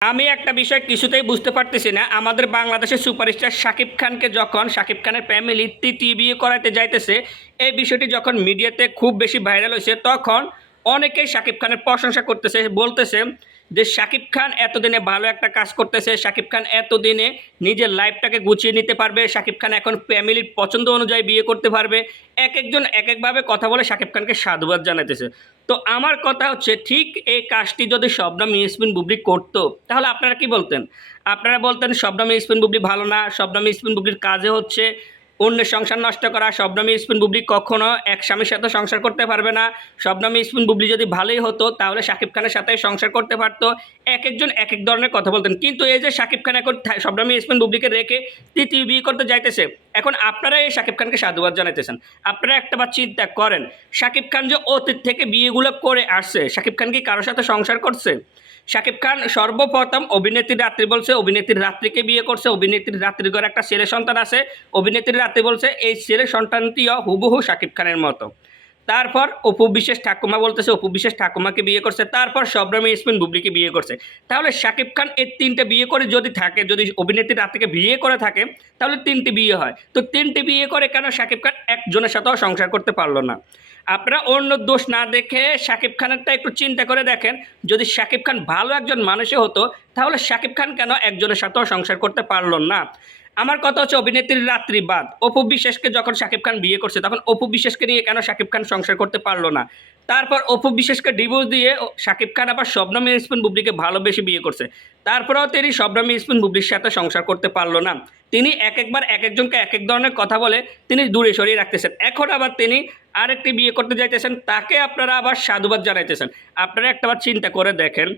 আমি একটা বিষয় কিছুতেই বুঝতে পারতেছি না, আমাদের বাংলাদেশের সুপারস্টার শাকিব খানকে যখন শাকিব খানের ফ্যামিলি তৃতীয় বিয়ে করাতে যাইতেছে, এই বিষয়টি যখন মিডিয়াতে খুব বেশি ভাইরাল হয়েছে, তখন অনেকেই শাকিব খানের প্রশংসা করতেছে, বলতেছে যে শাকিব খান এতদিনে ভালো একটা কাজ করতেছে, শাকিব খান এতদিনে নিজের লাইফটাকে গুছিয়ে নিতে পারবে, শাকিব খান এখন ফ্যামিলির পছন্দ অনুযায়ী বিয়ে করতে পারবে। এক একজন এক একভাবে কথা বলে শাকিব খানকে সাধুবাদ জানাইতেছে। তো আমার কথা হচ্ছে, ঠিক এই কাজটি যদি শবনম ইয়াসমিন বুবলি করতো, তাহলে আপনারা কি বলতেন? আপনারা বলতেন শবনম ইয়াসমিন বুবলি ভালো না, শবনম ইয়াসমিন বুবলির কাজে হচ্ছে অন্যের সংসার নষ্ট করা, শবনম ইয়াসমিন বুবলি কখনো এক স্বামীর সাথে সংসার করতে পারবে না, শবনম ইয়াসমিন বুবলি যদি ভালোই হতো তাহলে শাকিব খানের সাথে সংসার করতে পারতো। এক একজন এক এক ধরনের কথা বলতেন, কিন্তু এই যে শাকিব খান এখন শবনম ইয়াসমিন বুবলিকে রেখে তৃতীয় বিয়ে করতে যাইতেছে, এখন আপনারা এই শাকিব খানকে সাধুবাদ জানাইতেছেন। আপনারা একটাবার চিন্তা করেন, শাকিব খান যে অতীত থেকে বিয়েগুলো করে আসছে, শাকিব খান কি কারোর সাথে সংসার করছে? শাকিব খান সর্বপ্রথম অভিনেত্রীর রাত্রি বলছে, অভিনেত্রীর রাত্রিকে বিয়ে করছে, অভিনেত্রীর রাত্রির ঘরে একটা ছেলে সন্তান আছে, অভিনেত্রীর রাত্রি বলছে এই ছেলে সন্তানটিও হুবহু শাকিব খানের মতো। তারপর অপু বিশ্বাস ঠাকুমা বলতেছে অপু বিশ্বাস ঠাকুমাকে বিয়ে করছে, তারপর শবনম ইয়াসমিন বুবলিকে বিয়ে করছে। তাহলে শাকিব খান এই তিনটে বিয়ে করে যদি থাকে, যদি অভিনেত্রী রাত্রিকে বিয়ে করে থাকে, তাহলে তিনটি বিয়ে হয়। তো তিনটি বিয়ে করে কেন শাকিব খান একজনের সাথেও সংসার করতে পারলো না? আপনারা অন্য দোষ না দেখে শাকিব খানেরটা একটু চিন্তা করে দেখেন, যদি শাকিব খান ভালো একজন মানুষে হতো, তাহলে শাকিব খান কেন একজনের সাথেও সংসার করতে পারল না? আমার কথা হচ্ছে, অভিনেত্রীর রাত্রি বাদ অপু বিশ্বাসকে যখন শাকিব খান বিয়ে করছে, তখন অপু বিশ্বাসকে নিয়ে কেন শাকিব খান সংসার করতে পারলো না? তারপর অপু বিশ্বাসকে ডিভোর্স দিয়ে শাকিব খান আবার শবনম ইয়াসমিন বুবলিকে ভালোবেসে বিয়ে করছে, তারপরেও তিনি শবনম ইয়াসমিন বুবলির সাথে সংসার করতে পারলো না। তিনি এক একবার এক একজনকে এক এক ধরনের কথা বলে তিনি দূরে সরিয়ে রাখতেছেন। এখন আবার তিনি আরেকটি বিয়ে করতে যাইতেছেন, তাকে আপনারা আবার সাধুবাদ জানাইতেছেন। আপনারা একটাবার চিন্তা করে দেখেন,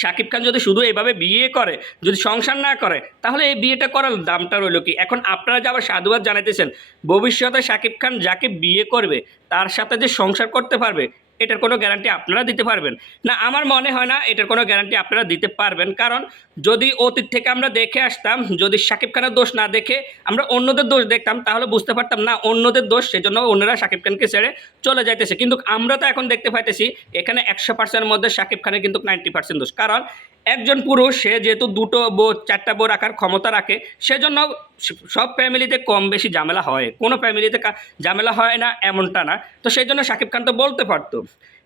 শাকিব খান যদি শুধু এভাবে বিয়ে করে, যদি সংসার না করে, তাহলে এই বিয়েটা করার দামটা রইল কি? এখন আপনারা যে আবার সাধুবাদ জানাইতেছেন, ভবিষ্যতে শাকিব খান যাকে বিয়ে করবে তার সাথে যে সংসার করতে পারবে, এটার কোনো গ্যারান্টি আপনারা দিতে পারবেন না? আমার মনে হয় না এটার কোনো গ্যারান্টি আপনারা দিতে পারবেন। কারণ যদি অতীত থেকে আমরা দেখে আসতাম, যদি শাকিব খানের দোষ না দেখে আমরা অন্যদের দোষ দেখতাম, তাহলে বুঝতে পারতাম না অন্যদের দোষ, সেজন্য অন্যরা শাকিব খানকে ছেড়ে চলে যাইতেছে। কিন্তু আমরা তো এখন দেখতে পাইতেছি এখানে 100%-এর মধ্যে শাকিব খানের কিন্তু 90% দোষ। কারণ একজন পুরুষ, সে যেহেতু দুটো বউ চারটা বউ রাখার ক্ষমতা রাখে, সেজন্য সব ফ্যামিলিতে কম বেশি ঝামেলা হয়, কোনো ফ্যামিলিতে ঝামেলা হয় না এমনটা না। তো সেই জন্য শাকিব খান তো বলতে পারতো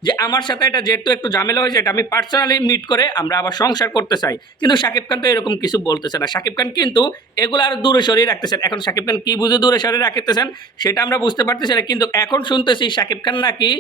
যে আমার সাথে এটা যেহেতু একটু ঝামেলা হয়েছে, এটা আমি পার্সোনালি মিট করে আমরা আবার সংসার করতে চাই। কিন্তু শাকিব খান তো এরকম কিছু বলতেছে না। শাকিব খান কিন্তু এগুলো আরও দূরে সরিয়ে রাখতেছেন। এখন শাকিব খান কী বুঝে দূরে সরিয়ে রাখতেছেন সেটা আমরা বুঝতে পারতেছি না। কিন্তু এখন শুনতেছি শাকিব খান নাকি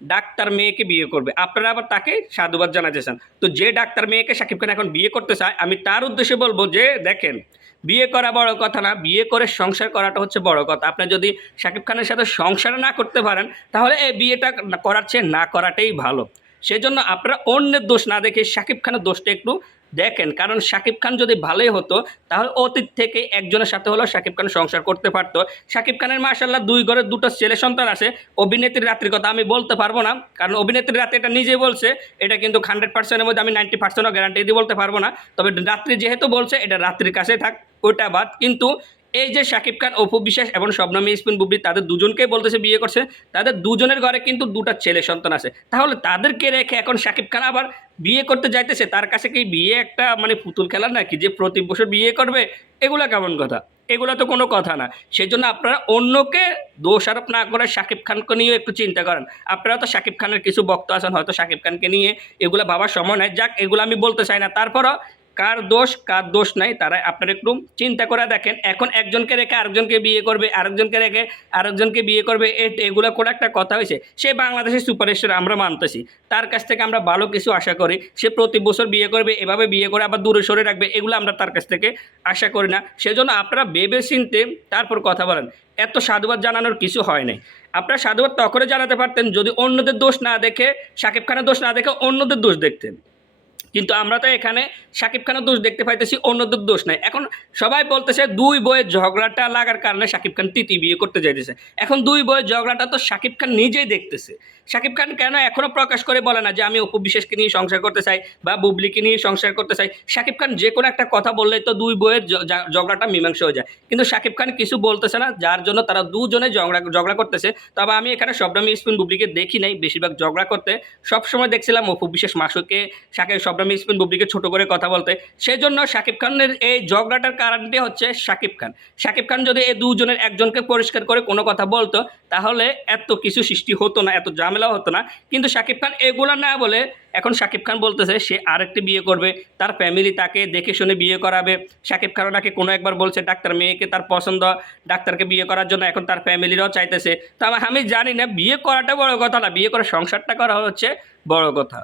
ডাক্তার মেয়েকে বিয়ে করবে। আপনারা আবার তাকে সাধুবাদ জানাতেছেন। তো যে ডাক্তার মেয়েকে শাকিব খান এখন বিয়ে করতে চায়, আমি তার উদ্দেশ্যে বলবো যে দেখেন, বিয়ে করা বড় কথা না, বিয়ে করে সংসার করাটা হচ্ছে বড় কথা। আপনি যদি শাকিব খানের সাথে সংসার না করতে পারেন, তাহলে এই বিয়েটা করার চেয়ে না করাটাই ভালো। সেজন্য আপনারা অন্যের দোষ না দেখে শাকিব খানের দোষটা একটু দেখেন। কারণ শাকিব খান যদি ভালোই হতো, তাহলে অতীত থেকে একজনের সাথে হলেও শাকিব খান সংসার করতে পারতো। শাকিব খানের মাশাআল্লাহ 2 ঘরে 2টো ছেলে সন্তান আছে। অভিনেত্রীর রাত্রির কথা আমি বলতে পারবো না, কারণ অভিনেত্রীর রাত্রি এটা নিজে বলছে, এটা কিন্তু 100%-এর মধ্যে আমি 90%ও গ্যারান্টি দিয়ে বলতে পারবো না। তবে রাত্রি যেহেতু বলছে, এটা রাত্রির কাছে থাক, ওইটা বাদ। কিন্তু এই যে শাকিব খান, অপু বিশ্বাস এবং শবনম ইয়াসমিন বুবলি, তাদের দুজনকেই বলতেছে বিয়ে করছে, তাদের দুজনের ঘরে কিন্তু 2টা ছেলে সন্তান আছে। তাহলে তাদেরকে রেখে এখন শাকিব খান আবার বিয়ে করতে যাইতেছে, তার কাছে কি বিয়ে একটা মানে পুতুল খেলা নাকি যে প্রতি বছর বিয়ে করবে? এগুলা কেমন কথা? এগুলা তো কোনো কথা না। সেই জন্য আপনারা অন্যকে দোষারোপ না করে শাকিব খানকে নিয়েও একটু চিন্তা করেন। আপনারা তো শাকিব খানের কিছু ভক্ত আছেন, হয়তো শাকিব খানকে নিয়ে এগুলো ভাবার সময় নাই। যাক, এগুলো আমি বলতে চাই না। তারপরও কার দোষ কার দোষ নাই, তারা আপনারা একটু চিন্তা করে দেখেন। এখন একজনকে রেখে আরেকজনকে বিয়ে করবে, আরেকজনকে রেখে আরেকজনকে বিয়ে করবে, এগুলো কোনো একটা কথা হয়েছে? সে বাংলাদেশের সুপারস্টার, আমরা মানতেছি, তার কাছ থেকে আমরা ভালো কিছু আশা করি। সে প্রতি বছর বিয়ে করবে, এভাবে বিয়ে করে আবার দূরে সরে রাখবে, এগুলো আমরা তার কাছ থেকে আশা করি না। সেজন্য আপনারা ভেবে চিনতে তারপর কথা বলেন। এত সাধুবাদ জানানোর কিছু হয় নাই। আপনারা সাধুবাদ তখনই জানাতে পারতেন যদি অন্যদের দোষ না দেখে, শাকিব খানের দোষ না দেখে অন্যদের দোষ দেখতেন। কিন্তু আমরা তো এখানে শাকিব খানের দোষ দেখতে পাইতেছি, অন্যদের দোষ নাই। এখন সবাই বলতেছে 2 বইয়ের ঝগড়াটা লাগার কারণে শাকিব খান তৃতীয় বিয়ে করতে যাইতেছে। এখন 2 বইয়ের ঝগড়াটা তো শাকিব খান নিজেই দেখতেছে। শাকিব খান কেন এখনও প্রকাশ করে বলে না যে আমি অপু বিশ্বাসকে নিয়ে সংসার করতে চাই বা বুবলিকে নিয়ে সংসার করতে চাই? শাকিব খান যে কোনো একটা কথা বললেই তো 2 বইয়ের ঝগড়াটা মীমাংসা হয়ে যায়। কিন্তু শাকিব খান কিছু বলতেছে না, যার জন্য তারা দুজনে ঝগড়া করতেছে। তবে আমি এখানে শবনম ইয়াসমিন বুবলিকে দেখি নাই বেশিরভাগ ঝগড়া করতে। সবসময় দেখছিলাম অপু বিশ্বাস মাসুদকে শবনম মিসপিন বুবলিকে ছোট করে কথা বলতে। সেজন্য শাকিব খানের এই ঝগড়াটার কারণটি হচ্ছে শাকিব খান। শাকিব খান যদি এই দুজনের একজনকে পরিষ্কার করে কোনো কথা বলতো তাহলে এত কিছু সৃষ্টি হতো না, এত ঝামেলা হতো না। কিন্তু শাকিব খান এগুলা না বলে এখন শাকিব খান বলতেছে সে আরেকটি বিয়ে করবে, তার ফ্যামিলি তাকে দেখে শুনে বিয়ে করাবে। শাকিব খানও নাকি কোনো একবার বলছে ডাক্তার মেয়েকে তার পছন্দ, ডাক্তারকে বিয়ে করার জন্য এখন তার ফ্যামিলিরাও চাইতেছে। তো আমি জানি না, বিয়ে করাটা বড় কথা না, বিয়ে করে সংসারটা করা হচ্ছে বড় কথা।